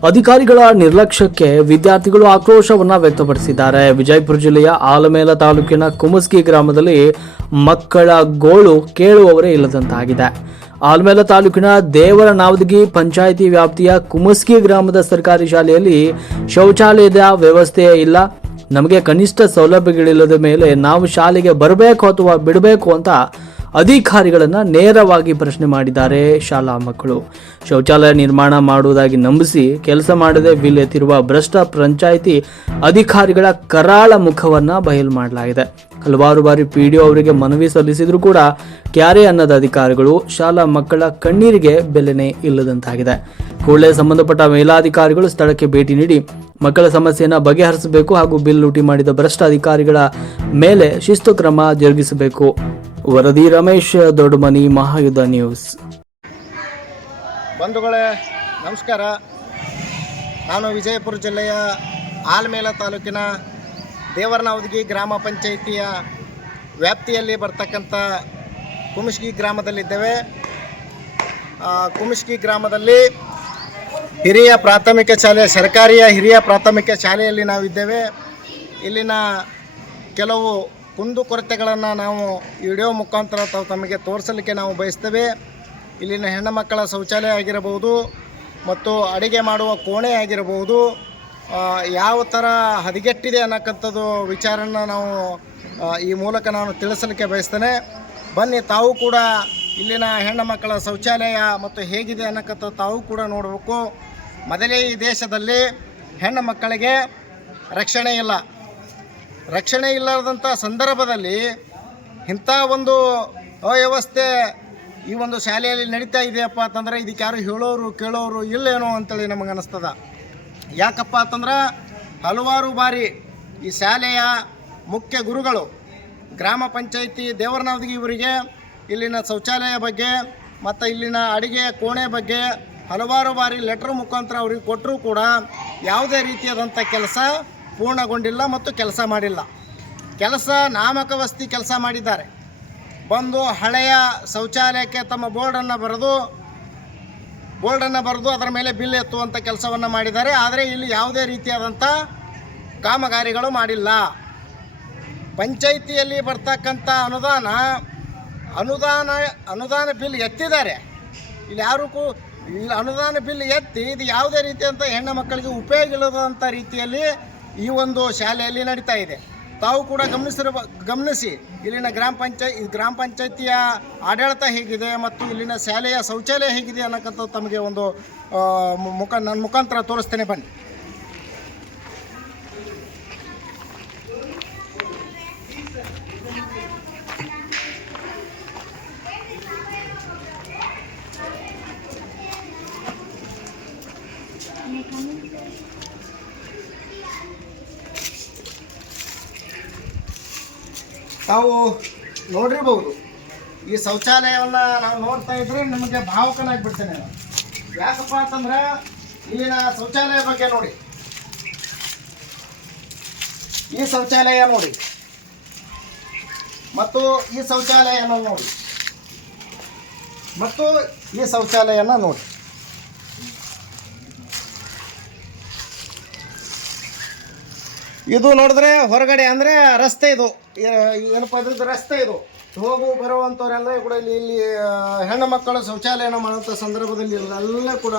ಅಧಿಕಾರಿಗಳ ನಿರ್ಲಕ್ಷ್ಯಕ್ಕೆ ವಿದ್ಯಾರ್ಥಿಗಳು ಆಕ್ರೋಶವನ್ನ ವ್ಯಕ್ತಪಡಿಸಿದ್ದಾರೆ. ವಿಜಯಪುರ ಜಿಲ್ಲೆಯ ಆಲಮೇಲ ತಾಲೂಕಿನ ಕುಮಸ್ಗಿ ಗ್ರಾಮದಲ್ಲಿ ಮಕ್ಕಳ ಗೋಳು ಕೇಳುವವರೇ ಇಲ್ಲದಂತಾಗಿದೆ. ಆಲಮೇಲ ತಾಲೂಕಿನ ದೇವರನಾವದಗಿ ಪಂಚಾಯಿತಿ ವ್ಯಾಪ್ತಿಯ ಕುಮಸ್ಗಿ ಗ್ರಾಮದ ಸರ್ಕಾರಿ ಶಾಲೆಯಲ್ಲಿ ಶೌಚಾಲಯದ ವ್ಯವಸ್ಥೆ ಇಲ್ಲ. ನಮಗೆ ಕನಿಷ್ಠ ಸೌಲಭ್ಯಗಳಿಲ್ಲದ ಮೇಲೆ ನಾವು ಶಾಲೆಗೆ ಬರಬೇಕು ಅಥವಾ ಬಿಡಬೇಕು ಅಂತ ಅಧಿಕಾರಿಗಳನ್ನ ನೇರವಾಗಿ ಪ್ರಶ್ನೆ ಮಾಡಿದ್ದಾರೆ ಶಾಲಾ ಮಕ್ಕಳು. ಶೌಚಾಲಯ ನಿರ್ಮಾಣ ಮಾಡುವುದಾಗಿ ನಂಬಿಸಿ ಕೆಲಸ ಮಾಡದೆ ಬಿಲ್ ಎತ್ತಿರುವ ಭ್ರಷ್ಟ ಪಂಚಾಯಿತಿ ಅಧಿಕಾರಿಗಳ ಕರಾಳ ಮುಖವನ್ನ ಬಯಲು ಮಾಡಲಾಗಿದೆ. ಹಲವಾರು ಬಾರಿ ಪಿಡಿಒ ಅವರಿಗೆ ಮನವಿ ಸಲ್ಲಿಸಿದ್ರು ಕೂಡ ಕ್ಯಾರೆ ಅನ್ನದ ಅಧಿಕಾರಿಗಳು ಶಾಲಾ ಮಕ್ಕಳ ಕಣ್ಣೀರಿಗೆ ಬೆಲೆನೇ ಇಲ್ಲದಂತಾಗಿದೆ. ಕೂಡಲೇ ಸಂಬಂಧಪಟ್ಟ ಮೇಲಾಧಿಕಾರಿಗಳು ಸ್ಥಳಕ್ಕೆ ಭೇಟಿ ನೀಡಿ ಮಕ್ಕಳ ಸಮಸ್ಯೆಯನ್ನು ಬಗೆಹರಿಸಬೇಕು ಹಾಗೂ ಬಿಲ್ ಲೂಟಿ ಮಾಡಿದ ಭ್ರಷ್ಟ ಅಧಿಕಾರಿಗಳ ಮೇಲೆ ಶಿಸ್ತು ಕ್ರಮ ಜರುಗಿಸಬೇಕು. ವರದಿ ರಮೇಶ್ ದೊಡ್ಡಮನಿ, ಮಹಾಯುದ್ಧ ನ್ಯೂಸ್. ಬಂಧುಗಳೇ ನಮಸ್ಕಾರ. ನಾನು ವಿಜಯಪುರ ಜಿಲ್ಲೆಯ ಆಲಮೇಲ ತಾಲೂಕಿನ ದೇವರನಾವದಗಿ ಗ್ರಾಮ ಪಂಚಾಯಿತಿಯ ವ್ಯಾಪ್ತಿಯಲ್ಲಿ ಬರ್ತಕ್ಕಂಥ ಕುಮಸ್ಗಿ ಗ್ರಾಮದಲ್ಲಿದ್ದೇವೆ. ಕುಮಸ್ಗಿ ಗ್ರಾಮದಲ್ಲಿ ಹಿರಿಯ ಪ್ರಾಥಮಿಕ ಶಾಲೆ, ಸರ್ಕಾರಿಯ ಹಿರಿಯ ಪ್ರಾಥಮಿಕ ಶಾಲೆಯಲ್ಲಿ ನಾವಿದ್ದೇವೆ. ಇಲ್ಲಿನ ಕೆಲವು ಕುಂದುಕೊರತೆಗಳನ್ನು ನಾವು ವಿಡಿಯೋ ಮುಖಾಂತರ ತಮಗೆ ತೋರಿಸಲಿಕ್ಕೆ ನಾವು ಬಯಸ್ತೇವೆ. ಇಲ್ಲಿನ ಹೆಣ್ಣು ಮಕ್ಕಳ ಶೌಚಾಲಯ ಆಗಿರಬಹುದು ಮತ್ತು ಅಡುಗೆ ಮಾಡುವ ಕೋಣೆ ಆಗಿರಬಹುದು, ಯಾವ ಥರ ಹದಗೆಟ್ಟಿದೆ ಅನ್ನೋಕ್ಕಂಥದ್ದು ವಿಚಾರನ ನಾವು ಈ ಮೂಲಕ ನಾನು ತಿಳಿಸಲಿಕ್ಕೆ ಬಯಸ್ತೇನೆ. ಬನ್ನಿ, ತಾವು ಕೂಡ ಇಲ್ಲಿನ ಹೆಣ್ಣು ಮಕ್ಕಳ ಶೌಚಾಲಯ ಮತ್ತು ಹೇಗಿದೆ ಅನ್ನೋಕ್ಕಂಥದ್ದು ತಾವು ಕೂಡ ನೋಡಬೇಕು. ಮೊದಲೇ ಈ ದೇಶದಲ್ಲಿ ಹೆಣ್ಣು ಮಕ್ಕಳಿಗೆ ರಕ್ಷಣೆ ಇಲ್ಲದಂಥ ಸಂದರ್ಭದಲ್ಲಿ ಇಂಥ ಒಂದು ಅವ್ಯವಸ್ಥೆ ಈ ಒಂದು ಶಾಲೆಯಲ್ಲಿ ನಡೀತಾ ಇದೆಯಪ್ಪ ಅಂತಂದರೆ ಇದಕ್ಕೆ ಯಾರು ಹೇಳೋರು ಕೇಳೋರು ಇಲ್ಲೇನೋ ಅಂತೇಳಿ ನಮಗೆ ಅನ್ನಿಸ್ತದ. ಯಾಕಪ್ಪ ಅಂತಂದ್ರೆ ಹಲವಾರು ಬಾರಿ ಈ ಶಾಲೆಯ ಮುಖ್ಯ ಗುರುಗಳು ಗ್ರಾಮ ಪಂಚಾಯಿತಿ ದೇವರನಾವದಗಿ ಇವರಿಗೆ ಇಲ್ಲಿನ ಶೌಚಾಲಯ ಬಗ್ಗೆ ಮತ್ತು ಇಲ್ಲಿನ ಅಡುಗೆ ಕೋಣೆ ಬಗ್ಗೆ ಹಲವಾರು ಬಾರಿ ಲೆಟ್ರ್ ಮುಖಾಂತರ ಅವ್ರಿಗೆ ಕೊಟ್ಟರೂ ಕೂಡ ಯಾವುದೇ ರೀತಿಯಾದಂಥ ಕೆಲಸ ಪೂರ್ಣಗೊಂಡಿಲ್ಲ ಮತ್ತು ಕೆಲಸ ಮಾಡಿಲ್ಲ. ಕೆಲಸ ನಾಮಕವಸ್ತಿ ಕೆಲಸ ಮಾಡಿದ್ದಾರೆ. ಬಂದು ಹಳೆಯ ಶೌಚಾಲಯಕ್ಕೆ ತಮ್ಮ ಬೋರ್ಡನ್ನು ಬರೆದು ಅದರ ಮೇಲೆ ಬಿಲ್ ಎತ್ತುವಂಥ ಕೆಲಸವನ್ನು ಮಾಡಿದ್ದಾರೆ. ಆದರೆ ಇಲ್ಲಿ ಯಾವುದೇ ರೀತಿಯಾದಂಥ ಕಾಮಗಾರಿಗಳು ಮಾಡಿಲ್ಲ. ಪಂಚಾಯಿತಿಯಲ್ಲಿ ಬರ್ತಕ್ಕಂಥ ಅನುದಾನ ಬಿಲ್ ಎತ್ತಿದ್ದಾರೆ. ಇಲ್ಲಿ ಇಲ್ಲಿ ಅನುದಾನ ಬಿಲ್ ಎತ್ತಿ ಇದು ಯಾವುದೇ ರೀತಿಯಂಥ ಹೆಣ್ಣು ಮಕ್ಕಳಿಗೆ ಉಪಯೋಗ ಇಲ್ಲದಂಥ ರೀತಿಯಲ್ಲಿ ಈ ಒಂದು ಶಾಲೆಯಲ್ಲಿ ನಡೀತಾ ಇದೆ. ತಾವು ಕೂಡ ಗಮನಿಸಿ ಇಲ್ಲಿನ ಗ್ರಾಮ ಪಂಚಾಯಿತಿಯ ಆಡಳಿತ ಹೇಗಿದೆ ಮತ್ತು ಇಲ್ಲಿನ ಶಾಲೆಯ ಶೌಚಾಲಯ ಹೇಗಿದೆ ಅನ್ನೋಕ್ಕಂಥದ್ದು ತಮಗೆ ಒಂದು ನನ್ನ ಮುಖಾಂತರ ತೋರಿಸ್ತೇನೆ. ಬನ್ನಿ. ತಾವು ನೋಡಿರ್ಬೋದು ಈ ಶೌಚಾಲಯವನ್ನು ನಾವು ನೋಡ್ತಾ ಇದ್ರೆ ನಿಮಗೆ ಭಾವುಕನಾಗಿಬಿಡ್ತೇನೆ. ಯಾಕಪ್ಪ ಅಂತಂದ್ರೆ ಇಲ್ಲಿನ ಶೌಚಾಲಯ ಬಗ್ಗೆ ನೋಡಿ, ಈ ಶೌಚಾಲಯ ನೋಡಿ ಮತ್ತು ಈ ಶೌಚಾಲಯನ ನೋಡಿ ಮತ್ತು ಈ ಶೌಚಾಲಯನ ನೋಡಿ. ಇದು ನೋಡಿದ್ರೆ ಹೊರಗಡೆ ಅಂದರೆ ರಸ್ತೆ, ಇದು ಏನಪ್ಪ ಅದ್ರದ್ದು ರಸ್ತೆ, ಇದು ಹೋಗು ಬರುವಂಥವರೆಲ್ಲ ಕೂಡ ಇಲ್ಲಿ ಹೆಣ್ಣು ಮಕ್ಕಳು ಶೌಚಾಲಯನ ಮಾಡುವಂಥ ಸಂದರ್ಭದಲ್ಲಿ ಎಲ್ಲ ಕೂಡ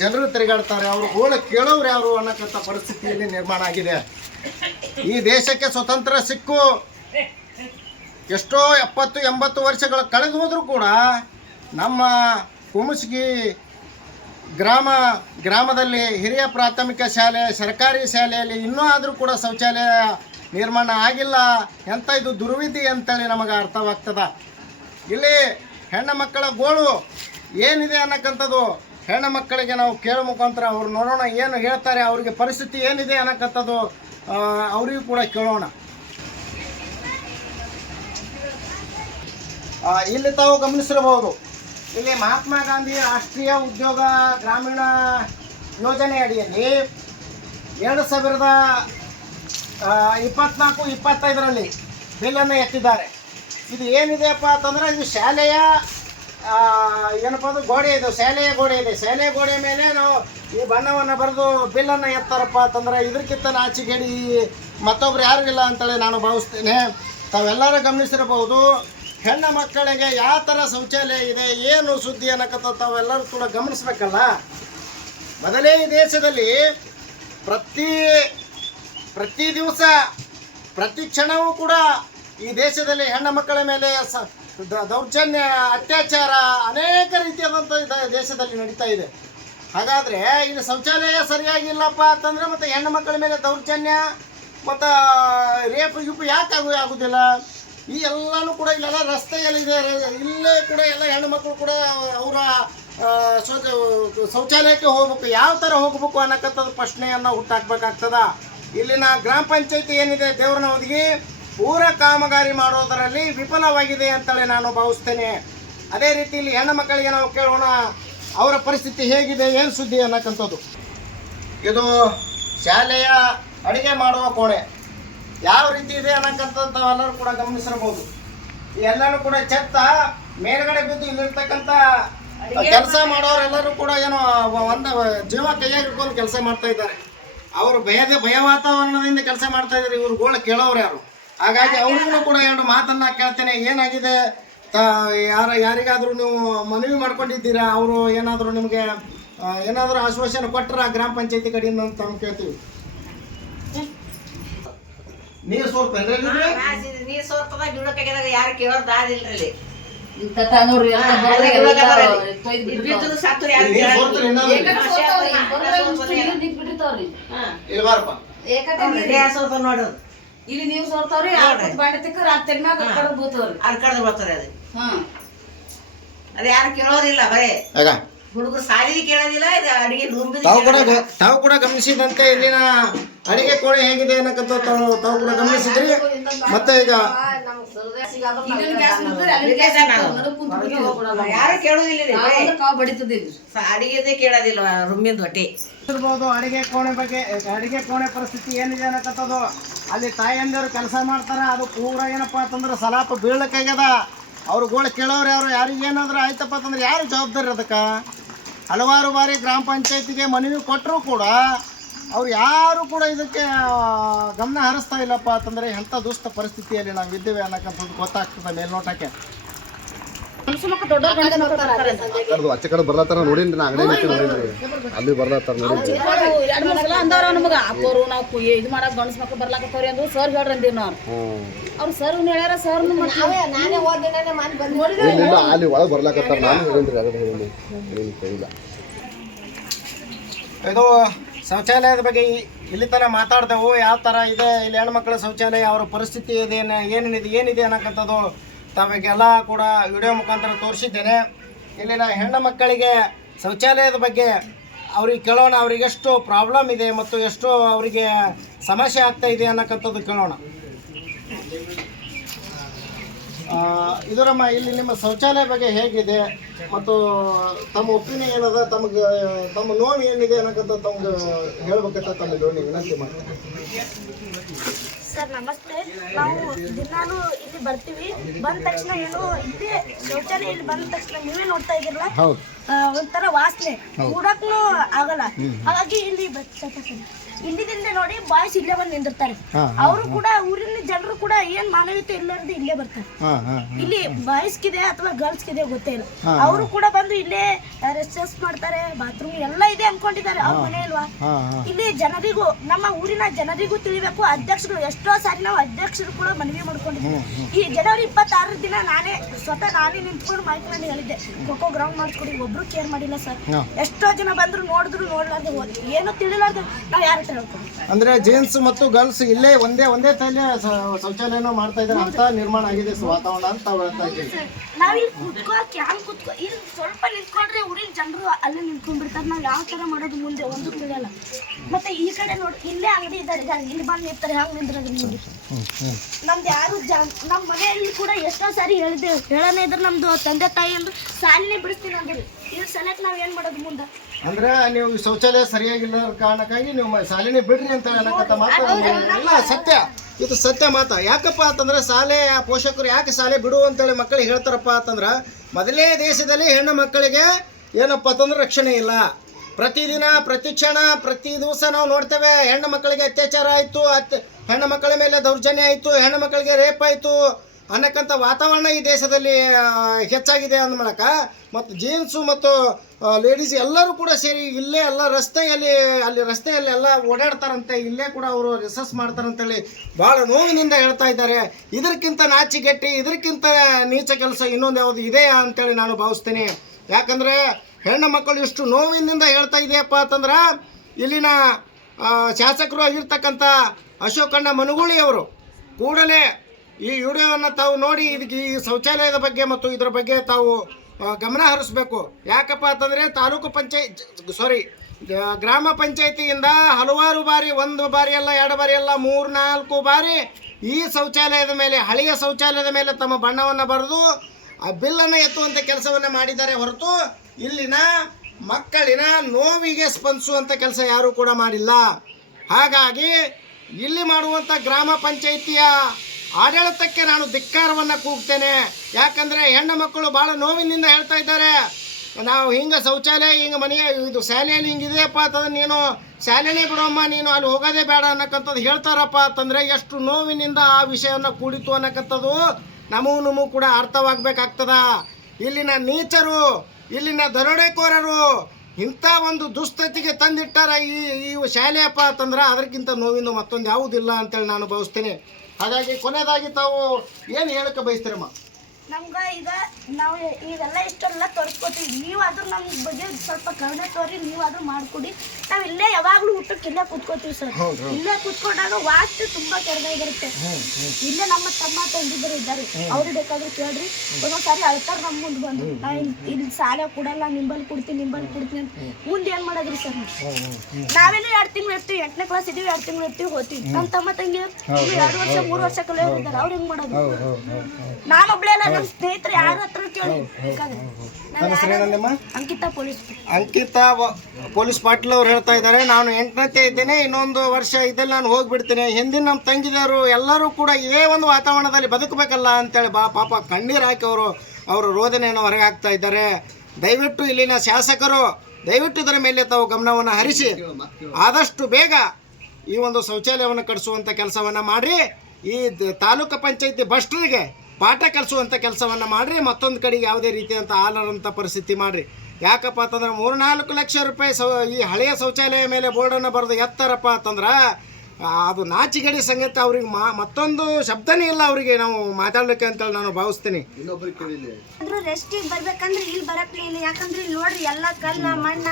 ಜನರು ತಿರುಗಾಡ್ತಾರೆ. ಅವರು ಗೋಳ ಕೇಳೋರು ಯಾರು ಅನ್ನೋಕ್ಕಂಥ ಪರಿಸ್ಥಿತಿಯಲ್ಲಿ ನಿರ್ಮಾಣ ಆಗಿದೆ. ಈ ದೇಶಕ್ಕೆ ಸ್ವತಂತ್ರ ಸಿಕ್ಕು ಎಷ್ಟೋ 70-80 ವರ್ಷಗಳು ಕಳೆದು ಹೋದರೂ ಕೂಡ ನಮ್ಮ ಕುಮಸ್ಗಿ ಗ್ರಾಮದಲ್ಲಿ ಹಿರಿಯ ಪ್ರಾಥಮಿಕ ಶಾಲೆ, ಸರ್ಕಾರಿ ಶಾಲೆಯಲ್ಲಿ ಇನ್ನೂ ಆದರೂ ಕೂಡ ಶೌಚಾಲಯ ನಿರ್ಮಾಣ ಆಗಿಲ್ಲ. ಎಂಥ ಇದು ದುರ್ವಿಧಿ ಅಂತೇಳಿ ನಮಗೆ ಅರ್ಥವಾಗ್ತದ. ಇಲ್ಲಿ ಹೆಣ್ಣು ಮಕ್ಕಳ ಗೋಳು ಏನಿದೆ ಅನ್ನೋಕ್ಕಂಥದ್ದು ಹೆಣ್ಣು ಮಕ್ಕಳಿಗೆ ನಾವು ಕೇಳೋ ಮುಖಾಂತರ ಅವ್ರು ನೋಡೋಣ ಏನು ಹೇಳ್ತಾರೆ, ಅವ್ರಿಗೆ ಪರಿಸ್ಥಿತಿ ಏನಿದೆ ಅನ್ನೋಕ್ಕಂಥದ್ದು ಅವರಿಗೂ ಕೂಡ ಕೇಳೋಣ. ಇಲ್ಲಿ ತಾವು ಗಮನಿಸಿರಬಹುದು, ಇಲ್ಲಿ ಮಹಾತ್ಮ ಗಾಂಧಿ ರಾಷ್ಟ್ರೀಯ ಉದ್ಯೋಗ ಗ್ರಾಮೀಣ ಯೋಜನೆ ಅಡಿಯಲ್ಲಿ 2024-25ರಲ್ಲಿ ಬಿಲ್ಲನ್ನು ಎತ್ತಿದ್ದಾರೆ. ಇದು ಏನಿದೆಯಪ್ಪ ಅಂತಂದರೆ ಇದು ಶಾಲೆಯ ಏನಪ್ಪ ಅದು ಗೋಡೆ ಇದೆ, ಶಾಲೆಯ ಗೋಡೆ ಇದೆ. ಶಾಲೆಯ ಗೋಡೆ ಮೇಲೆ ನಾವು ಈ ಬಣ್ಣವನ್ನು ಬರೆದು ಬಿಲ್ಲನ್ನು ಎತ್ತಾರಪ್ಪ ಅಂತಂದ್ರೆ ಇದಕ್ಕಿಂತ ನಾಚಿಗೇಡಿ ಮತ್ತೊಬ್ರು ಯಾರು ಇಲ್ಲ ಅಂತೇಳಿ ನಾನು ಭಾವಿಸ್ತೇನೆ. ತಾವೆಲ್ಲರೂ ಗಮನಿಸಿರಬಹುದು, ಹೆಣ್ಣು ಮಕ್ಕಳಿಗೆ ಯಾವ ಥರ ಶೌಚಾಲಯ ಇದೆ, ಏನು ಸುದ್ದಿ ಅನ್ನಕತ್ತ ತಾವೆಲ್ಲರೂ ಕೂಡ ಗಮನಿಸ್ಬೇಕಲ್ಲ. ಮೊದಲೇ ಈ ದೇಶದಲ್ಲಿ ಪ್ರತಿ ದಿವಸ ಪ್ರತಿ ಕ್ಷಣವೂ ಕೂಡ ಈ ದೇಶದಲ್ಲಿ ಹೆಣ್ಣು ಮಕ್ಕಳ ಮೇಲೆ ದೌರ್ಜನ್ಯ, ಅತ್ಯಾಚಾರ ಅನೇಕ ರೀತಿಯಾದಂಥ ದೇಶದಲ್ಲಿ ನಡೀತಾ ಇದೆ. ಹಾಗಾದರೆ ಇಲ್ಲಿ ಶೌಚಾಲಯ ಸರಿಯಾಗಿಲ್ಲಪ್ಪ ಅಂತಂದರೆ ಮತ್ತು ಹೆಣ್ಣು ಮಕ್ಕಳ ಮೇಲೆ ದೌರ್ಜನ್ಯ ಮತ್ತು ರೇಪ್ ಗಿಪ್ ಯಾಕೆ ಆಗೋದಿಲ್ಲ? ಈ ಎಲ್ಲನೂ ಕೂಡ ಇಲ್ಲೆಲ್ಲ ರಸ್ತೆಯಲ್ಲಿದೆ, ಇಲ್ಲೇ ಕೂಡ ಎಲ್ಲ ಹೆಣ್ಣು ಮಕ್ಕಳು ಕೂಡ ಅವರ ಶೌಚಾಲಯಕ್ಕೆ ಹೋಗ್ಬೇಕು. ಯಾವ ಥರ ಹೋಗ್ಬೇಕು ಅನ್ನೋಕ್ಕಂಥದ್ದು ಪ್ರಶ್ನೆಯನ್ನು ಹುಟ್ಟಾಕ್ಬೇಕಾಗ್ತದ. ಇಲ್ಲಿನ ಗ್ರಾಮ ಪಂಚಾಯತಿ ಏನಿದೆ ದೇವರನವದಿಗೆ ಪೂರ ಕಾಮಗಾರಿ ಮಾಡೋದರಲ್ಲಿ ವಿಫಲವಾಗಿದೆ ಅಂತೇಳಿ ನಾನು ಭಾವಿಸ್ತೇನೆ. ಅದೇ ರೀತಿ ಇಲ್ಲಿ ಹೆಣ್ಣು ಮಕ್ಕಳಿಗೆ ನಾವು ಕೇಳೋಣ, ಅವರ ಪರಿಸ್ಥಿತಿ ಹೇಗಿದೆ, ಏನು ಸುದ್ದಿ ಅನ್ನಕ್ಕಂಥದ್ದು. ಇದು ಶಾಲೆಯ ಅಡುಗೆ ಮಾಡುವ ಕೋಣೆ ಯಾವ ರೀತಿ ಇದೆ ಅನ್ನಕ್ಕಂಥದ್ದು ಎಲ್ಲರೂ ಕೂಡ ಗಮನಿಸಿರಬಹುದು. ಎಲ್ಲರೂ ಕೂಡ ಚೆತ್ತ ಮೇಲ್ಗಡೆ ಬಿದ್ದು ಇಲ್ಲಿರ್ತಕ್ಕಂಥ ಕೆಲಸ ಮಾಡೋರೆಲ್ಲರೂ ಕೂಡ ಏನೋ ಒಂದು ಜೀವ ಕೈಯಾಗಿ ಇಟ್ಕೊಂಡು ಕೆಲಸ ಮಾಡ್ತಾ ಇದ್ದಾರೆ. ಅವರು ಭಯ ವಾತಾವರಣದಿಂದ ಕೆಲಸ ಮಾಡ್ತಾ ಇದ್ದಾರೆ. ಇವ್ರು ಗೋಳ ಕೇಳೋರು ಯಾರು? ಹಾಗಾಗಿ ಅವ್ರಿಗೂ ಕೂಡ ಎರಡು ಮಾತನ್ನ ಕೇಳ್ತೇನೆ. ಏನಾಗಿದೆ, ಯಾರಿಗಾದ್ರೂ ನೀವು ಮನವಿ ಮಾಡ್ಕೊಂಡಿದ್ದೀರಾ? ಅವರು ಏನಾದರೂ ನಿಮಗೆ ಏನಾದರೂ ಆಶ್ವಾಸನೆ ಕೊಟ್ಟರ ಗ್ರಾಮ ಪಂಚಾಯತಿ ಕಡೆಯಿಂದ ಅಂತ ನಾವು ಕೇಳ್ತೀವಿ. ನೀರು ಸೋರ್ತೇನ್ರಿ? ನೀರ್ ಸೋರ್ತದ ಗಿಡಕ್ಕಾಗ ಯಾರು ಕೇಳೋರ್ ದಾರಿಲ್ರಿ. ನೋಡ್ರಿ ಇಲ್ಲಿ ನೀವು ಸೋರ್ತಾವ್ರಿ ಅದ ಯಾರು ಕೇಳೋದಿಲ್ಲ. ಬರೇ ಹುಡುಗರು ಸಾಲಿಗೆ ಕೇಳೋದಿಲ್ಲ, ಅಡಿಗೆ ತಾವು ಕೂಡ ಗಮನಿಸಿದಂತೆ ಇಲ್ಲಿನ ಅಡಿಗೆ ಕೋಣೆ ಹೇಗಿದೆ ಅನ್ನಕ್ಕಂತ ತಾವು ಕೂಡ ಗಮನಿಸಿದ್ರಿ. ಮತ್ತೆ ಈಗ ಯಾರು ಕೇಳೋದಿಲ್ಲ, ಅಡಿಗೆದೇ ಕೇಳೋದಿಲ್ಲ ರೂಮಿಂದ ಹೊಟ್ಟೆ. ಇರ್ಬೋದು ಅಡಿಗೆ ಕೋಣೆ ಬಗ್ಗೆ, ಅಡಿಗೆ ಕೋಣೆ ಪರಿಸ್ಥಿತಿ ಏನಿದೆ ಅನ್ನಕ್ಕಂಥದ್ದು. ಅಲ್ಲಿ ತಾಯಂದಿರು ಕೆಲಸ ಮಾಡ್ತಾರ, ಅದು ಪೂರ ಏನಪ್ಪ ಅಂತಂದ್ರೆ ಸಲಾಪ ಬೀಳಕ್ಕಾಗ್ಯದ. ಅವ್ರು ಗೋಳ ಕೇಳೋರು ಯಾರಿಗೇನಾದ್ರೂ ಆಯ್ತಪ್ಪ ಅಂತಂದ್ರೆ ಯಾರು ಜವಾಬ್ದಾರಿ ಅದಕ್ಕೆ? ಹಲವಾರು ಬಾರಿ ಗ್ರಾಮ ಪಂಚಾಯತಿಗೆ ಮನವಿ ಕೊಟ್ಟರೂ ಕೂಡ ಅವ್ರು ಯಾರು ಕೂಡ ಇದಕ್ಕೆ ಗಮನ ಹರಿಸ್ತಾ ಇಲ್ಲಪ್ಪ ಅಂತಂದರೆ ಎಂಥ ದುಷ್ಟ ಪರಿಸ್ಥಿತಿಯಲ್ಲಿ ನಾವು ಇದ್ದೇವೆ ಅನ್ನಕ್ಕಂಥದ್ದು ಗೊತ್ತಾಗ್ತದೆ ಮೇಲ್ನೋಟಕ್ಕೆ. ಆಚೆ ಕಡೆ ಬರ್ಲತ್ತಾರ ನೋಡಿನ್ರಿ, ನಾ ಅಂಗಡಿ ನೋಡಿನ್ರಿ, ಅಲ್ಲಿ ಬರ್ಲತ್ತಾರ ನೋಡಿನ್ರಿ. ಎರಡು ಮೂರು ಸಲ ಅಂದವ್ರ ನಮಗ ಅಪ್ಪರು ನಾವು ಇದು ಮಾಡಕ್ ಗಂಡಸ್ ಮಕ್ಳು ಬರ್ಲಾಕತ್ತವ್ರಿ ಅಂದ್ರು ಸರ್ ಹೇಳ್ರಿ ಅಂದಿವ್ ನಾವು. ಅವ್ರು ಸರ್ ಹೇಳ್ಯಾರ, ಸರ್ ನಾನೇ ಓದಿನೇ ಮಾಡಿ ಬಂದು ಇಲ್ಲ ಅಲ್ಲಿ ಒಳಗೆ ಬರ್ಲಾಕತ್ತಾರ. ನಾನು ಹೇಳಿನ್ರಿ ಅಂಗಡಿ ಹೇಳಿಲ್ಲ. ಇದು ಶೌಚಾಲಯದ ಬಗ್ಗೆ ಇಲ್ಲಿ ತನಕ ಮಾತಾಡ್ದೆವು. ಯಾವ ಥರ ಇದೆ ಇಲ್ಲಿ ಹೆಣ್ಮಕ್ಳ ಶೌಚಾಲಯ, ಅವರ ಪರಿಸ್ಥಿತಿ ಇದೆ ಏನಿದೆ ಅನ್ನಕ್ಕಂಥದ್ದು ತಾವಿಗೆಲ್ಲ ಕೂಡ ವಿಡಿಯೋ ಮುಖಾಂತರ ತೋರಿಸಿದ್ದೇನೆ. ಇಲ್ಲಿನ ಹೆಣ್ಣು ಮಕ್ಕಳಿಗೆ ಶೌಚಾಲಯದ ಬಗ್ಗೆ ಅವ್ರಿಗೆ ಕೇಳೋಣ, ಅವ್ರಿಗೆ ಎಷ್ಟು ಪ್ರಾಬ್ಲಮ್ ಇದೆ ಮತ್ತು ಎಷ್ಟು ಅವರಿಗೆ ಸಮಸ್ಯೆ ಆಗ್ತಾ ಇದೆ ಅನ್ನಕ್ಕಂಥದ್ದು ಕೇಳೋಣ. ಇದರಮ್ಮ ಇಲ್ಲಿ ನಿಮ್ಮ ಶೌಚಾಲಯ ಬಗ್ಗೆ ಹೇಗಿದೆ ಮತ್ತು ತಮ್ಮ ಒಪಿನಿಯನ್ ಏನದ, ತಮ್ಮ ನೋವು ಏನಿದೆ ಅನ್ನಕ್ಕಂಥ ತಮ್ಗೆ ಹೇಳ್ಬೇಕಂತ ತಮ್ಮ ವಿನಂತಿ ಮಾಡ್ತೀನಿ. ಸರ್ ನಮಸ್ತೆ. ನಾವು ದಿನಾಲು ಇಲ್ಲಿ ಬರ್ತೀವಿ. ಬಂದ ತಕ್ಷಣ ಏನೋ ಇದೇ ಶೌಚಾಲಯ ಇಲ್ಲಿ ಬಂದ ತಕ್ಷಣ ನೀವೇ ನೋಡ್ತಾ ಇದ್ದೀರಲ್ಲ, ಒಂಥರ ವಾಸನೆ ಕೂಡಕ್ಕೂ ಆಗಲ್ಲ. ಹಾಗಾಗಿ ಇಲ್ಲಿ ಇಲ್ಲಿದಿಂದ ನೋಡಿ ಬಾಯ್ಸ್ ಇಲ್ಲೇ ಬಂದು ನಿಂದಿರ್ತಾರೆ. ಅವರು ಕೂಡ ಊರಿನ ಜನರು ಕೂಡ ಏನ್ ಮಾನವೀಯತೆ ಇಲ್ಲದೆ ಇಲ್ಲೇ ಬರ್ತಾರೆ. ಇಲ್ಲಿ ಬಾಯ್ಸ್ಗಿದೆ ಅಥವಾ ಗರ್ಲ್ಸ್ಗಿದೆ ಗೊತ್ತೇ ಇಲ್ಲ. ಅವರು ಕೂಡ ಬಂದು ಇಲ್ಲೇ ರೆಸ್ಟ್ ಮಾಡ್ತಾರೆ. ಬಾತ್ರೂಮ್ ಎಲ್ಲ ಇದೆ ಅನ್ಕೊಂಡಿದ್ದಾರೆ. ಅವ್ರ ಮನೆ ಇಲ್ವಾ? ಇಲ್ಲಿ ಜನರಿಗೂ, ನಮ್ಮ ಊರಿನ ಜನರಿಗೂ ತಿಳಿಬೇಕು. ಅಧ್ಯಕ್ಷರು ಎಷ್ಟೋ ಸಾರಿ ನಾವು ಅಧ್ಯಕ್ಷರು ಕೂಡ ಮನವಿ ಮಾಡ್ಕೊಂಡಿದ್ದೀವಿ. ಈ ಜನವರಿ 26 ದಿನ ನಾನೇ ನಿಂತ್ಕೊಂಡು ಮೈಕ್ನಲ್ಲಿ ಹೇಳಿದ್ದೆ, ಖೋಖೋ ಗ್ರೌಂಡ್ ಮಾಡಿಸ್ಕೊಡಿ. ಒಬ್ರು ಕೇರ್ ಮಾಡಿಲ್ಲ ಸರ್. ಎಷ್ಟೋ ಜನ ಬಂದ್ರು, ನೋಡಿದ್ರು ನೋಡ್ಲಾರ್ದೆ ಹೋಗಿ, ಏನು ತಿಳಿಲಾರ್ದು ನಾವು ಯಾರ ಹತ್ರ ಹೇಳ್ಕೊಂಡು. ಅಂದ್ರೆ ಜೆಂಟ್ಸ್ ಮತ್ತು ಗರ್ಲ್ಸ್ ಇಲ್ಲೇ ಒಂದೇ ತಲೆ ಶೌಚಾಲಯನೂ ಮಾಡ್ತಾ ಇದ್ದಾರೆ ಅಂತ ನಿರ್ಮಾಣ ಆಗಿದೆ ವಾತಾವರಣ ಅಂತ ಹೇಳ್ತಾ ಇದ್ದೀವಿ. ನಾವಿಲ್ಲಿ ಕುತ್ಕೋ ಇಲ್ಲಿ ಸ್ವಲ್ಪ ನಿಂತ್ಕೊಂಡ್ರೆ ಊರಿನ ಜನರು ಅಲ್ಲೇ ನಿಂತ್ಕೊಂಡ್ಬಿಡ್ತಾರೆ. ನಾವು ಯಾವ ತರ ಮಾಡೋದು ಮುಂದೆ ಒಂದು ತಿಳಿಯಲ್ಲ. ಮತ್ತೆ ಈ ಕಡೆ ನೋಡಿ ಇಲ್ಲೇ ಅಂಗಡಿ ಇದ್ದಾರೆ, ಇಲ್ಲಿ ಬಂದು ನಿಂತಾರೆ. ಹಂಗೆ ನಿಂದ್ರದು ನೋಡಿ. ನಮ್ದು ಯಾರು ನಮ್ಮ ಮನೆಯಲ್ಲಿ ಕೂಡ ಎಷ್ಟೋ ಸಾರಿ ಹೇಳೋಣ ಇದ್ರೆ ನಮ್ದು ತಂದೆ ತಾಯಿ ಅಂದ್ರೆ ಸಾಲಿನೇ ಬಿಡಿಸ್ತೀನಿ ಅಂದ್ರಿ. ಇದ್ರ ಸಲಕ್ಕೆ ನಾವ್ ಏನ್ ಮಾಡೋದು ಮುಂದೆ? ಅಂದ್ರೆ ನೀವು ಶೌಚಾಲಯ ಸರಿಯಾಗಿಲ್ಲ ಕಾರಣಕ್ಕಾಗಿ ನೀವು ಶಾಲೆನೇ ಬಿಡ್ರಿ ಅಂತ ಅನ್ನಕತ್ತ ಮಾತು ಎಲ್ಲ ಸತ್ಯ. ಇದು ಸತ್ಯ ಮಾತ. ಯಾಕಪ್ಪ ಅಂತಂದ್ರೆ ಶಾಲೆ ಪೋಷಕರು ಯಾಕೆ ಶಾಲೆ ಬಿಡು ಅಂತೇಳಿ ಮಕ್ಕಳಿಗೆ ಹೇಳ್ತಾರಪ್ಪ ಅಂತಂದ್ರೆ ಮೊದಲೇ ದೇಶದಲ್ಲಿ ಹೆಣ್ಣು ಮಕ್ಕಳಿಗೆ ಏನಪ್ಪ ಅಂತಂದ್ರೆ ರಕ್ಷಣೆ ಇಲ್ಲ. ಪ್ರತಿದಿನ ಪ್ರತಿ ಕ್ಷಣ ಪ್ರತಿ ದಿವಸ ನಾವು ನೋಡ್ತೇವೆ ಹೆಣ್ಣು ಮಕ್ಕಳಿಗೆ ಅತ್ಯಾಚಾರ ಆಯಿತು, ಹೆಣ್ಣು ಮಕ್ಕಳ ಮೇಲೆ ದೌರ್ಜನ್ಯ ಆಯಿತು, ಹೆಣ್ಣು ಮಕ್ಕಳಿಗೆ ರೇಪ್ ಆಯಿತು ಅನ್ನಕ್ಕಂಥ ವಾತಾವರಣ ಈ ದೇಶದಲ್ಲಿ ಹೆಚ್ಚಾಗಿದೆ ಅಂದ ಮೂಲಕ ಮತ್ತು ಜೀನ್ಸು ಮತ್ತು ಲೇಡೀಸ್ ಎಲ್ಲರೂ ಕೂಡ ಸೇರಿ ಇಲ್ಲೇ ಎಲ್ಲ ರಸ್ತೆಯಲ್ಲಿ ಎಲ್ಲ ಓಡಾಡ್ತಾರಂತೆ, ಇಲ್ಲೇ ಕೂಡ ಅವರು ರಿಸರ್ಚ್ ಮಾಡ್ತಾರಂತೇಳಿ ಭಾಳ ನೋವಿನಿಂದ ಹೇಳ್ತಾ ಇದ್ದಾರೆ. ಇದಕ್ಕಿಂತ ನಾಚಿಗೆಟ್ಟಿ ಇದಕ್ಕಿಂತ ನೀಚ ಕೆಲಸ ಇನ್ನೊಂದು ಯಾವುದು ಇದೆಯಾ ಅಂತೇಳಿ ನಾನು ಭಾವಿಸ್ತೀನಿ. ಯಾಕಂದರೆ ಹೆಣ್ಣು ಮಕ್ಕಳು ಇಷ್ಟು ನೋವಿನಿಂದ ಹೇಳ್ತಾ ಇದೆಯಪ್ಪ ಅಂತಂದ್ರೆ ಇಲ್ಲಿನ ಶಾಸಕರು ಆಗಿರ್ತಕ್ಕಂಥ ಅಶೋಕಣ್ಣ ಮನುಗೂಳಿಯವರು ಕೂಡಲೇ ಈ ವಿಡಿಯೋವನ್ನು ತಾವು ನೋಡಿ ಇದಕ್ಕೆ ಈ ಶೌಚಾಲಯದ ಬಗ್ಗೆ ಮತ್ತು ಇದರ ಬಗ್ಗೆ ತಾವು ಗಮನ ಹರಿಸಬೇಕು. ಯಾಕಪ್ಪ ಅಂತಂದರೆ ಗ್ರಾಮ ಪಂಚಾಯಿತಿಯಿಂದ ಹಲವಾರು ಬಾರಿ, ಒಂದು ಬಾರಿ ಅಲ್ಲ, 2 ಬಾರಿ ಅಲ್ಲ, 3-4 ಬಾರಿ ಈ ಶೌಚಾಲಯದ ಮೇಲೆ, ಹಳೆಯ ಶೌಚಾಲಯದ ಮೇಲೆ ತಮ್ಮ ಬಣ್ಣವನ್ನು ಬರೆದು ಆ ಬಿಲ್ಲನ್ನು ಎತ್ತುವಂಥ ಕೆಲಸವನ್ನು ಮಾಡಿದ್ದಾರೆ ಹೊರತು ಇಲ್ಲಿನ ಮಕ್ಕಳಿನ ನೋವಿಗೆ ಸ್ಪಂದಿಸುವಂಥ ಕೆಲಸ ಯಾರೂ ಕೂಡ ಮಾಡಿಲ್ಲ. ಹಾಗಾಗಿ ಇಲ್ಲಿ ಮಾಡುವಂಥ ಗ್ರಾಮ ಪಂಚಾಯಿತಿಯ ಆಡಳಿತಕ್ಕೆ ನಾನು ಧಿಕ್ಕಾರವನ್ನು ಕೂಗ್ತೇನೆ. ಯಾಕಂದರೆ ಹೆಣ್ಣು ಮಕ್ಕಳು ಭಾಳ ನೋವಿನಿಂದ ಹೇಳ್ತಾ ಇದ್ದಾರೆ, ನಾವು ಹಿಂಗೆ ಶೌಚಾಲಯ ಹಿಂಗೆ ಮನೆಯ ಇದು ಶಾಲೆಯಲ್ಲಿ ಹಿಂಗಿದೆಯಪ್ಪ ಅಂತಂದ್ರೆ ನೀನು ಶಾಲೆನೇ ಬಿಡೋಮ್ಮ, ನೀನು ಅಲ್ಲಿ ಹೋಗೋದೇ ಬೇಡ ಅನ್ನಕ್ಕಂಥದ್ದು ಹೇಳ್ತಾರಪ್ಪ ಅಂತಂದರೆ ಎಷ್ಟು ನೋವಿನಿಂದ ಆ ವಿಷಯವನ್ನು ಕೂಡಿತು ಅನ್ನಕ್ಕಂಥದ್ದು ನಮಗೂ ಕೂಡ ಅರ್ಥವಾಗಬೇಕಾಗ್ತದ. ಇಲ್ಲಿನ ನೀಚರು, ಇಲ್ಲಿನ ದರೋಡೆಕೋರರು ಇಂಥ ಒಂದು ದುಸ್ಥಿತಿಗೆ ತಂದಿಟ್ಟಾರ ಈ ಶಾಲೆಯಪ್ಪ ಅಂತಂದ್ರೆ ಅದಕ್ಕಿಂತ ನೋವಿಂದು ಮತ್ತೊಂದು ಯಾವುದಿಲ್ಲ ಅಂತೇಳಿ ನಾನು ಭಾವಿಸ್ತೀನಿ. ಹಾಗಾಗಿ ಕೊನೆಯದಾಗಿ ತಾವು ಏನು ಹೇಳಕ್ಕೆ ಬಯಸ್ತೀರಮ್ಮ? ನಮ್ಗೆ ಈಗ ನಾವು ಇದೆಲ್ಲ ಇಷ್ಟೆಲ್ಲ ತೋರಿಸ್ಕೊತೀವಿ, ನೀವಾದ್ರೂ ನಮ್ಮ ಬಗ್ಗೆ ಸ್ವಲ್ಪ ಕರುಣೆ ತೋರಿ, ನೀವಾದ್ರೂ ಮಾಡಿಕೊಡಿ. ನಾವು ಇಲ್ಲೇ ಯಾವಾಗಲೂ ಊಟಕ್ಕೆ ಇಲ್ಲೇ ಕೂತ್ಕೋತೀವಿ ಸರ್. ಇಲ್ಲೇ ಕೂತ್ಕೊಂಡಾಗ ವಾಸ್ತು ತುಂಬ ಕೆರಗಾಗಿರುತ್ತೆ. ಇಲ್ಲೇ ನಮ್ಮ ತಮ್ಮ ತಂದಿಬ್ಬರು ಇದ್ದಾರೆ, ಅವ್ರು ಬೇಕಾದ್ರೂ ಕೇಳ್ರಿ. ಒಂದೊಂದ್ಸಾರಿ ಅಳ್ತಾರೆ ನಮ್ಮ ಮುಂದೆ ಬಂದು, ನಾವು ಇಲ್ಲಿ ಶಾಲೆ ಕೊಡಲ್ಲ, ನಿಂಬಲ್ಲಿ ಕೊಡ್ತೀನಿ ಅಂತ ಮುಂದೆ ಏನು ಮಾಡೋದ್ರಿ ಸರ್? ನಾವೆಲ್ಲ 2 ತಿಂಗಳು ಇರ್ತೀವಿ, 8ನೇ ಕ್ಲಾಸ್ ಇದೀವಿ, 2 ತಿಂಗಳು ಇರ್ತೀವಿ, ಹೋಗ್ತೀವಿ. ನಮ್ಮ ತಮ್ಮ ತಂಗಿ 2 ವರ್ಷ 3 ವರ್ಷ ಕಲಿಯೋರಿದ್ದಾರೆ, ಅವ್ರು ಹೆಂಗೆ ಮಾಡೋದು? ನಾನೊಬ್ಳೆ ಅಲ್ಲ, ನಮ್ಮ ಸ್ನೇಹಿತರು ಯಾರ ಹತ್ರ ಕೇಳಿ. ಅಂಕಿತಾ ಪೊಲೀಸ್ ಪಾಟೀಲ್ ಅವ್ರು ಹೇಳ್ತಾ ಇದ್ದಾರೆ, ನಾನು 8ನೇ ಇದ್ದೇನೆ, ಇನ್ನೊಂದು ವರ್ಷ ಇದ್ದಲ್ಲಿ ನಾನು ಹೋಗ್ಬಿಡ್ತೀನಿ. ಹಿಂದಿನ ನಮ್ಮ ತಂಗಿದವರು ಎಲ್ಲರೂ ಕೂಡ ಇದೇ ಒಂದು ವಾತಾವರಣದಲ್ಲಿ ಬದುಕಬೇಕಲ್ಲ ಅಂತೇಳಿ ಪಾಪ ಕಣ್ಣೀರು ಹಾಕಿ ಅವರು ರೋದನೆಯನ್ನು ಹೊರಗೆ ಹಾಕ್ತಾ ಇದ್ದಾರೆ. ದಯವಿಟ್ಟು ಇಲ್ಲಿನ ಶಾಸಕರು ದಯವಿಟ್ಟು ಇದರ ಮೇಲೆ ತಾವು ಗಮನವನ್ನು ಹರಿಸಿ ಆದಷ್ಟು ಬೇಗ ಈ ಒಂದು ಶೌಚಾಲಯವನ್ನು ಕಟ್ಟಿಸುವಂಥ ಕೆಲಸವನ್ನು ಮಾಡಿರಿ. ಈ ತಾಲೂಕು ಪಂಚಾಯತಿ ಭ್ರಷ್ಟರಿಗೆ ಪಾಠ ಕಲಿಸುವಂಥ ಕೆಲಸವನ್ನು ಮಾಡಿರಿ. ಮತ್ತೊಂದು ಕಡೆಗೆ ಯಾವುದೇ ರೀತಿಯಂಥ ಆಲರಂಥ ಪರಿಸ್ಥಿತಿ ಮಾಡಿರಿ. ಯಾಕಪ್ಪ ಅಂತಂದ್ರೆ 3-4 ಲಕ್ಷ ರೂಪಾಯಿ ಈ ಹಳೆಯ ಶೌಚಾಲಯ ಮೇಲೆ ಬೋರ್ಡನ್ನು ಬರೆದು ಎತ್ತಾರಪ್ಪ ಅಂತಂದ್ರೆ ಅದು ನಾಚಿಗಡಿ ಸಂಗತಿ. ಅವ್ರಿಗೆ ಮತ್ತೊಂದು ಶಬ್ದನೇ ಇಲ್ಲ ಅವರಿಗೆ ನಾವು ಮಾತಾಡ್ಲಿಕ್ಕೆ ಅಂತೇಳಿ ನಾನು ಭಾವಿಸ್ತೀನಿ. ಇನ್ನೊಬ್ರಿಗೆ ಕೇಳಿಲ್ಲ ಆದ್ರೂ ರೆಸ್ಟಿಗೆ ಬರ್ಬೇಕಂದ್ರೆ ಇಲ್ಲಿ ಬರಕ್ಕೆ ಇಲ್ಲ. ಯಾಕಂದ್ರೆ ಇಲ್ಲಿ ನೋಡ್ರಿ ಎಲ್ಲ ಕಲ್ಲ ಮಣ್ಣ,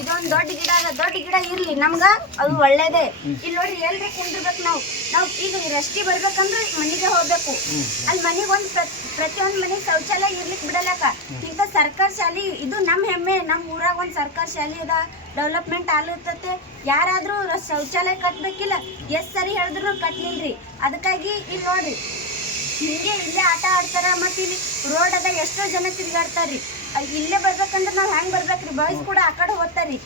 ಇದೊಂದು ದೊಡ್ಡ ಗಿಡ ಅದ. ದೊಡ್ಡ ಗಿಡ ಇರ್ಲಿ ನಮ್ಗ ಅದು ಒಳ್ಳೇದೇ. ಇಲ್ಲಿ ನೋಡ್ರಿ ಎಲ್ರಿ ಕುಂದಿರ್ಬೇಕು. ನಾವು ಈಗ ರೆಸ್ಟಿಗೆ ಬರ್ಬೇಕಂದ್ರೆ ಮನೆಗೆ ಹೋಗ್ಬೇಕು. ಅಲ್ಲಿ ಮನೆಗೆ ಪ್ರತಿಯೊಂದು ಮನೆಗೆ ಶೌಚಾಲಯ ಇರ್ಲಿಕ್ಕೆ ಬಿಡಲಕ್ಕ. ಇಂಥ ಸರ್ಕಾರಿ ಶಾಲೆ ಇದು ನಮ್ಮ ಹೆಮ್ಮೆ. ನಮ್ಮ ಊರಾಗ ಒಂದು ಸರ್ಕಾರಿ ಶಾಲೆ ಅದ, ಡೆವಲಪ್ಮೆಂಟ್ ಆಗ್ಲಿರ್ತತೆ. ಯಾರಾದ್ರೂ ಶೌಚಾಲಯ ಕಟ್ಬೇಕಿಲ್ಲ, ಎಷ್ಟು ಸರಿ ಹೇಳಿದ್ರು ಕಟ್ಲಿಲ್ರಿ. ಅದಕ್ಕಾಗಿ ಇಲ್ಲಿ ನೋಡ್ರಿ ಹಿಂಗೆ ಇಲ್ಲೇ ಆಟ ಆಡ್ತಾರ. ಮತ್ತು ಇಲ್ಲಿ ರೋಡ್ ಅದ, ಎಷ್ಟೋ ಜನ ತಿರುಗಾಡ್ತಾರ್ರಿ. ಇಲ್ಲೇ ಬರ್ಬೇಕಂದ್ರೆ ನಾವು ಹೆಂಗೆ ಬರ್ಬೇಕ್ರಿ? ಬಾಯ್ಸ್ ಕೂಡ ಆ ಕಡೆ ಹೋಗ್ತಾರ್ರಿ.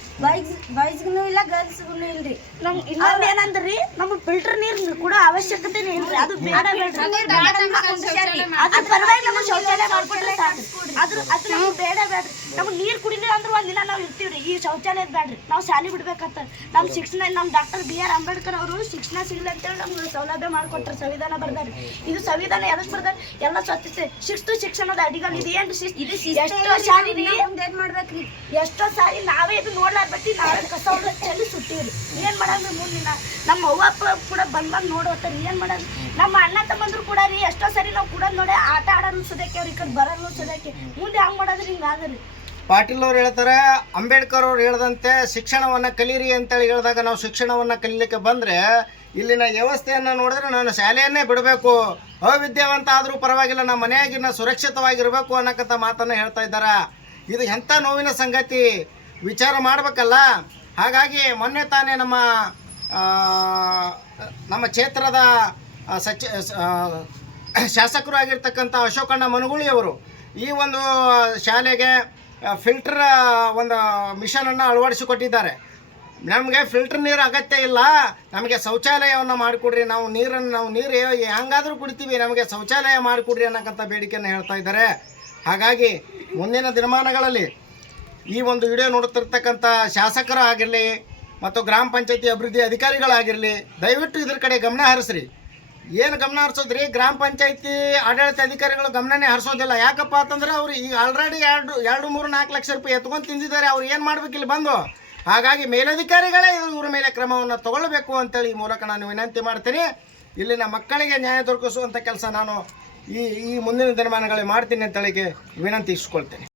ಬಾಯ್ಸ್ಗೂ ಇಲ್ಲ, ಗರ್ಲ್ಸ್ಗೂ ಇಲ್ರಿ. ನಮ್ ಇನ್ನೊಂದು ಏನಂದ್ರಿ, ನಮ್ಗೆ ಫಿಲ್ಟರ್ ನೀರು ಕೂಡ ಅವಶ್ಯಕತೆನೇ ಇಲ್ರಿ. ಅದು ಬೇಡ ಅದ್ರ ಪರವಾಗಿ ನಮ್ಮ ಶೌಚಾಲಯ ಮಾಡ್ಕೊಂಡ್ರೆ ಸಾಕು. ಅದು ನಮ್ಗೆ ಬೇಡ್ರಿ. ನಮ್ಗೆ ನೀರು ಕುಡಿಲಿಲ್ಲ ಅಂದ್ರೆ ಒಂದಿನ ನಾವು ಇರ್ತೀವ್ರಿ. ಈ ಶೌಚಾಲಯದ ಬೇಡ್ರಿ, ನಾವು ಶಾಲೆ ಬಿಡ್ಬೇಕಂತ. ನಮ್ಮ ಶಿಕ್ಷಣ, ನಮ್ಮ ಡಾಕ್ಟರ್ B.R. ಅಂಬೇಡ್ಕರ್ ಅವರು ಶಿಕ್ಷಣ ಸಿಗ್ಲಿ ಅಂತೇಳಿ ನಮ್ಗೆ ಸೌಲಭ್ಯ ಮಾಡ್ಕೊಟ್ರೆ ಸಂವಿಧಾನ ಬರ್ದಾರಿ. ಇದು ಸಂವಿಧಾನ ಎದಕ್ಕೆ ಬರ್ದಾರ? ಎಲ್ಲ ಸ್ವಚ್ಛತೆ, ಶಿಕ್ಷಣದ ಅಡಿಗಳು. ಇದು ಏನು ಇದು? ಎಷ್ಟೋ ಶಾಲೆ ಏನ್ ಮಾಡ್ಬೇಕ್ರಿ? ಎಷ್ಟೋ ಸಾರಿ ನಾವೇ ಇದು ನೋಡ್ಲಾರ್ಬಟ್ಟಿ ನಾವೇ ಕಸ ಚೆಲ್ಲಿ ಸುತ್ತೀವ್ರಿ. ಏನ್ ಮಾಡಂದ್ರೆ ಮುಂದಿನ ನಮ್ಮ ಅವ್ವ ಅಪ್ಪ ಕೂಡ ಬಂದ್ ನೋಡ್ತಾರೆ. ಏನ್ ಮಾಡೋದು? ನಮ್ಮ ಅಣ್ಣ ತಮ್ಮಂದ್ರು ಕೂಡ ರೀ ಎಷ್ಟೋ ಸರಿ ನಾವು ಕೂಡ ನೋಡಿ ಆಟ ಆಡೋನು ಸದಕ್ಕೆ, ಅವ್ರ ಈ ಕಡೆ ಬರೋನು ಸದಕ್ಕೆ. ಮುಂದೆ ಹಂಗೆ ಮಾಡೋದ್ರಿ ಹಿಂಗಾದ್ರಿ. ಪಾಟೀಲ್ ಅವ್ರು ಹೇಳ್ತಾರೆ, ಅಂಬೇಡ್ಕರ್ ಅವ್ರು ಹೇಳ್ದಂತೆ ಶಿಕ್ಷಣವನ್ನು ಕಲೀರಿ ಅಂತೇಳಿ ಹೇಳಿದಾಗ ನಾವು ಶಿಕ್ಷಣವನ್ನು ಕಲೀಲಿಕ್ಕೆ ಬಂದರೆ ಇಲ್ಲಿನ ವ್ಯವಸ್ಥೆಯನ್ನು ನೋಡಿದ್ರೆ ನಾನು ಶಾಲೆಯನ್ನೇ ಬಿಡಬೇಕು, ಅವಿದ್ಯಾವಂತ ಆದರೂ ಪರವಾಗಿಲ್ಲ, ನಮ್ಮ ಮನೆಯಾಗಿನ ಸುರಕ್ಷಿತವಾಗಿರಬೇಕು ಅನ್ನೋಕ್ಕಂಥ ಮಾತನ್ನು ಹೇಳ್ತಾ ಇದ್ದಾರೆ. ಇದು ಎಂಥ ನೋವಿನ ಸಂಗತಿ, ವಿಚಾರ ಮಾಡಬೇಕಲ್ಲ. ಹಾಗಾಗಿ ಮೊನ್ನೆ ತಾನೇ ನಮ್ಮ ಕ್ಷೇತ್ರದ ಶಾಸಕರು ಆಗಿರ್ತಕ್ಕಂಥ ಅಶೋಕಣ್ಣ ಮನುಗೂಳಿಯವರು ಈ ಒಂದು ಶಾಲೆಗೆ ಫಿಲ್ಟರ್ ಒಂದು ಮಿಷನನ್ನು ಅಳವಡಿಸಿಕೊಟ್ಟಿದ್ದಾರೆ. ನಮಗೆ ಫಿಲ್ಟರ್ ನೀರು ಅಗತ್ಯ ಇಲ್ಲ, ನಮಗೆ ಶೌಚಾಲಯವನ್ನು ಮಾಡಿಕೊಡ್ರಿ, ನಾವು ನೀರು ಹೆಂಗಾದರೂ ಕುಡಿತೀವಿ, ನಮಗೆ ಶೌಚಾಲಯ ಮಾಡಿಕೊಡ್ರಿ ಅನ್ನೋಕ್ಕಂಥ ಬೇಡಿಕೆಯನ್ನು ಹೇಳ್ತಾ ಇದ್ದಾರೆ. ಹಾಗಾಗಿ ಮುಂದಿನ ದಿನಮಾನಗಳಲ್ಲಿ ಈ ಒಂದು ವಿಡಿಯೋ ನೋಡುತ್ತಿರ್ತಕ್ಕಂಥ ಶಾಸಕರು ಆಗಿರಲಿ ಮತ್ತು ಗ್ರಾಮ ಪಂಚಾಯತಿ ಅಭಿವೃದ್ಧಿ ಅಧಿಕಾರಿಗಳಾಗಿರಲಿ, ದಯವಿಟ್ಟು ಇದ್ರ ಕಡೆ ಗಮನ ಹರಿಸ್ರಿ. ಏನು ಗಮನ ಹರಿಸೋದ್ರಿ, ಗ್ರಾಮ ಪಂಚಾಯತಿ ಆಡಳಿತ ಅಧಿಕಾರಿಗಳು ಗಮನನೇ ಹರಿಸೋದಿಲ್ಲ. ಯಾಕಪ್ಪ ಅಂತಂದ್ರೆ ಅವ್ರು ಈಗ ಆಲ್ರೆಡಿ 2-3-4 ಲಕ್ಷ ರೂಪಾಯಿ ಎತ್ಕೊಂಡು ತಿಂದಿದ್ದಾರೆ. ಅವ್ರು ಏನು ಮಾಡ್ಬೇಕಿಲ್ಲ ಬಂದು. ಹಾಗಾಗಿ ಮೇಲಧಿಕಾರಿಗಳೇ ಇವ್ರ ಮೇಲೆ ಕ್ರಮವನ್ನು ತಗೊಳ್ಬೇಕು ಅಂತೇಳಿ ಈ ಮೂಲಕ ನಾನು ವಿನಂತಿ ಮಾಡ್ತೀನಿ. ಇಲ್ಲಿನ ಮಕ್ಕಳಿಗೆ ನ್ಯಾಯ ದೊರಕಿಸುವಂಥ ಕೆಲಸ ನಾನು ಈ ಮುಂದಿನ ದಿನಮಾನಗಳಲ್ಲಿ ಮಾಡ್ತೀನಿ ಅಂತೇಳಿ ವಿನಂತಿ ಇಸ್ಕೊಳ್ತೇನೆ.